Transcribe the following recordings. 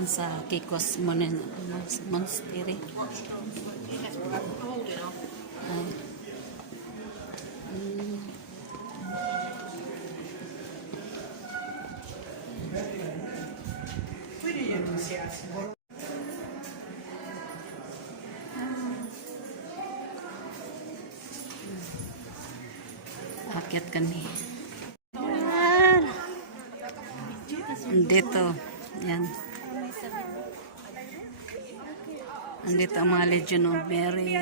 simbahan sa Kikos Monen- Monastery. Ah. Mm. Akyat kami. Yan. Andito. Yan. Andito ang mga Legion of Mary.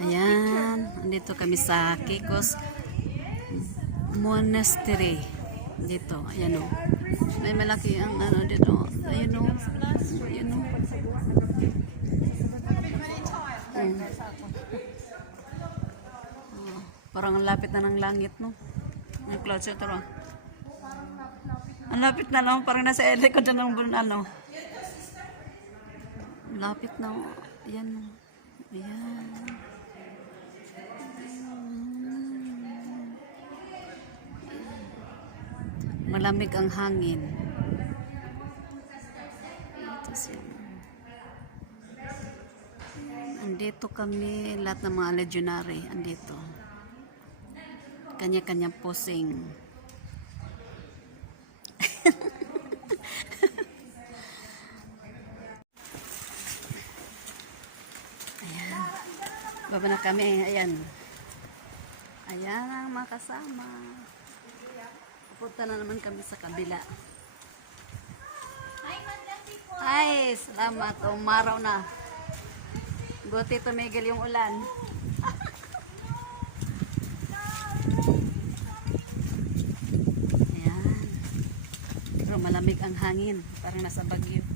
Ayan. Andito kami sa Kikos Monastery. Dito. Ayan o. May malaki ang ano dito. Ayan o. Ayan o. Mm. Oh, parang ang lapit na ng langit, no? Ang clouds ito, no? Ang lapit na lang, parang nasa likod na ng bun- ano. Lapit na, oh. Ayan. Ayan. Malamig ang hangin. Andito kami, lahat ng mga legionary, andito. Kanya-kanyang posing. Ayan. Baba na kami, ayan. Ayan ang mga kasama. Pupunta na naman kami sa kabila. Ay, salamat. Umaraw na. Buti tumigil yung ulan. Ayan. Pero malamig ang hangin. Parang nasa Bagyo.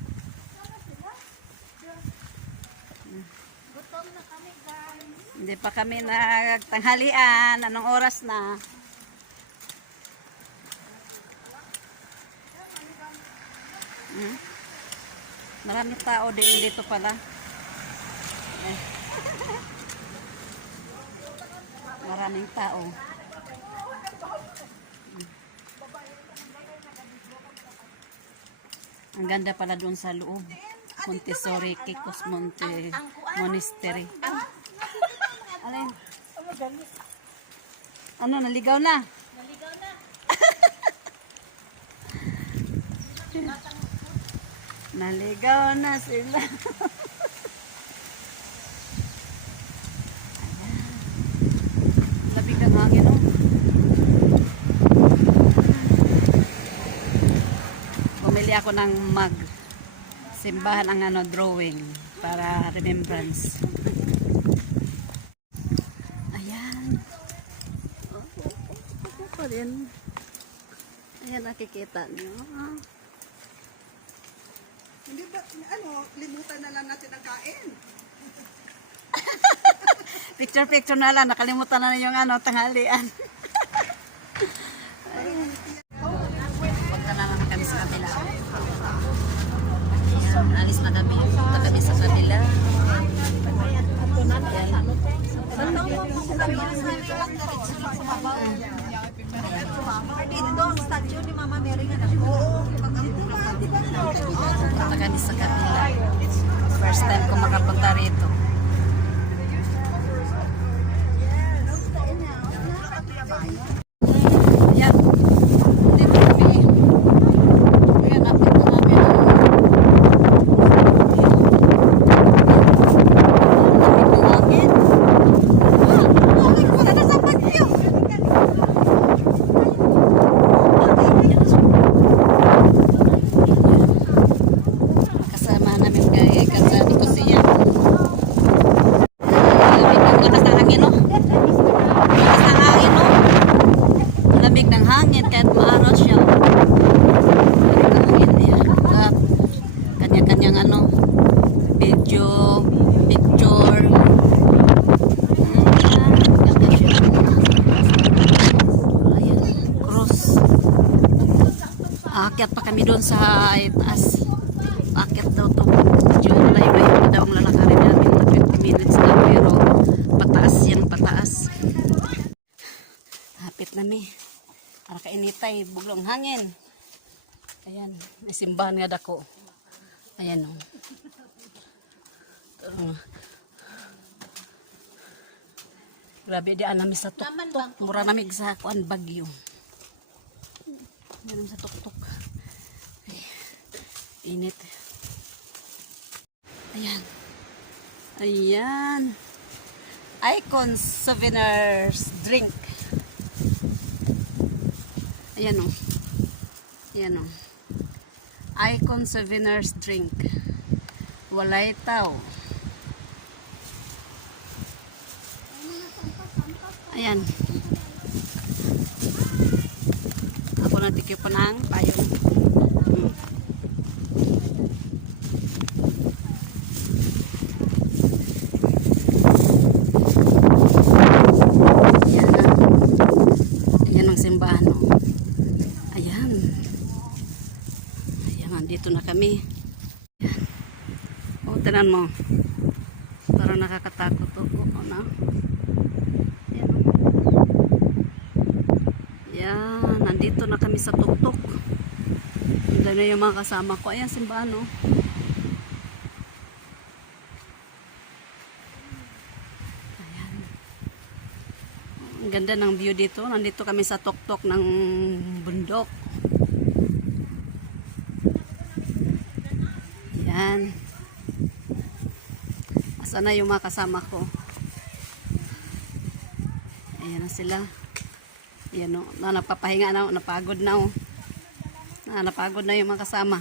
Gutom na kami, guys. Hindi pa kami nagtanghalian. Anong oras na? Hmm? Maraming tao din dito pala. Eh. Maraming tao. Hmm. Ang ganda pala doon sa loob. Montessori Kikos Monte Monastery. Alin? Ano, naligaw na? Naligaw na. Naligaw na sila. Labig ang hangin, oh. Bumili ako ng mug. Simbahan ang ano, drawing para remembrance. Ayan. Pa rin. Ayan, nakikita niyo. Hindi ba, ano, limutan na lang natin ang kain. Picture-picture na lang, nakalimutan na yung ano, tanghalian. Punta na naman kami sa kabila. Ayan, alis na kami. Punta kami sa kabila. Dito, ang statue ni Mama Mary. Oo. Kami sa kabila. First time ko makapunta rito. Ayan. Dito kami. Ayan, napit na namin ang Lapit ng hangin. Ah, ay, wala na sa bagyo. Kasama namin kay Kansani ko siya. Lamig ng lakas ng hangin, no? Lakas ng hangin, no? Lamig ng hangin kahit maaraw siya. Lamig ng hangin, yan. At kanya-kanyang ano, video, picture. Ayan, cross. Ah, Akyat pa kami doon sa taas. Akyat daw to. Medyo malayo-layo pa daw ang lalakarin namin na 20 minutes na pero pataas yan, pataas. Hapit na mi. Para kainitay, buglong hangin. Ayan, may simbahan nga dako. Ayan o. Oh. Grabe di anami sa tuktok. Mura namig sa kuan bagyo. Yan sa tuktok. Ay, init. Ayan. Ayan. Icon Souvenirs Drink. Ayan o. Ayan o. Icon Souvenirs Drink. Walay tao. Ayan. Ako na tikip pa ng tayo. Hmm. Ayan na. Ayan ang simbahan. Oh. Ayan. Nandito na kami. O, tinan mo. Parang nakakatakot. O, o, na. Ayan. Ayan, nandito na kami sa tuktok. Hindi na yung mga kasama ko. Ayan, simbahan, oh. Ayan. Ang ganda ng view dito. Nandito kami sa tuktok ng bundok. Ayan. Asa na yung mga kasama ko? Ayan na sila. Ayan o. Na, napapahing na. Napagod na o. Na, napagod na yung mga kasama.